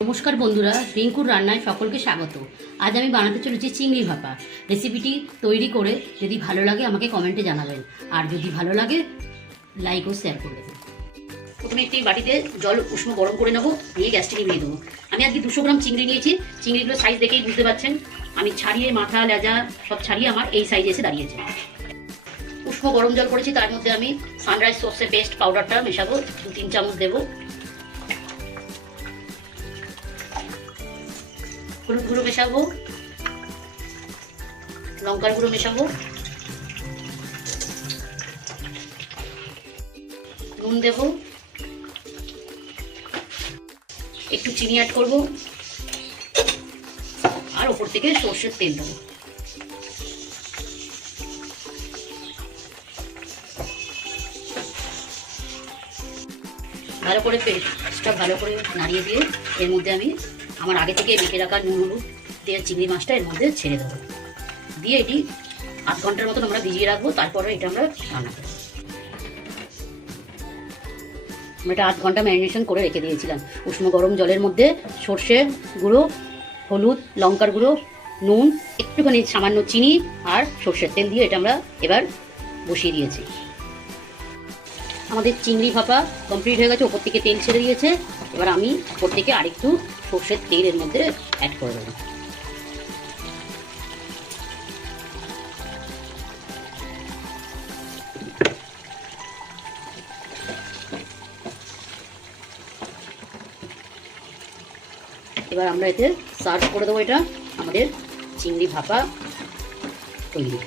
নমস্কার বন্ধুরা, রিঙ্কুর রান্নায় সকলকে স্বাগত। আজ আমি বানাতে চলেছি চিংড়ি ভাপা। রেসিপিটি তৈরি করে যদি ভালো লাগে আমাকে কমেন্টে জানাবেন, আর যদি ভালো লাগে লাইক ও শেয়ার করে দেবেন। প্রথমে একটি বাটিতে জল উষ্ণ গরম করে নেবো, নিয়ে গ্যাসটি নিভিয়ে দেবো। আমি আজকে 200 গ্রাম চিংড়ি নিয়েছি। চিংড়িগুলো সাইজ দেখেই বুঝতে পারছেন, আমি ছাড়িয়ে মাথা লেজা সব ছাড়িয়ে আমার এই সাইজে এসে দাঁড়িয়েছে। উষ্ণ গরম জল করেছি, তার মধ্যে আমি সানরাইজ সর্ষে পেস্ট পাউডারটা মেশাবো, 2-3 চামচ দেবো। হলুদ গুঁড়ো মেশাবো, লঙ্কার গুঁড়ো মেশাবো, নুন দেবো, একটু চিনি অ্যাড করবো, আর ওপর থেকে সর্ষের তেল দেবো। ভালো করে পেস্টটা ভালো করে নাড়িয়ে দিয়ে এর মধ্যে আমি আমার আগে থেকে মেখে রাখা নুন হলুদ দিয়ে চিংড়ি মাছটা এর মধ্যে ছেড়ে দেবো। দিয়ে এটি 8 ঘন্টার মতন আমরা ভিজিয়ে রাখবো, তারপরে এটা আমরা রান্না করবো। আমরা এটা 8 ঘন্টা ম্যারিনেশন করে রেখে দিয়েছিলাম উষ্ণ গরম জলের মধ্যে। সর্ষে গুঁড়ো, হলুদ, লঙ্কার গুঁড়ো, নুন, একটুখানি সামান্য চিনি আর সর্ষের তেল দিয়ে এটা আমরা এবার বসিয়ে দিয়েছি। আমাদের চিংড়ি ভাপা কমপ্লিট হয়ে গেছে, ওপর থেকে তেল ছেড়ে দিয়েছে। এবার আমি ওপর থেকে আরেকটু সর্ষের তেল এর মধ্যে অ্যাড করে দেবো। এবার আমরা এতে সার্ভ করে দেবো। এটা আমাদের চিংড়ি ভাপা তৈরি।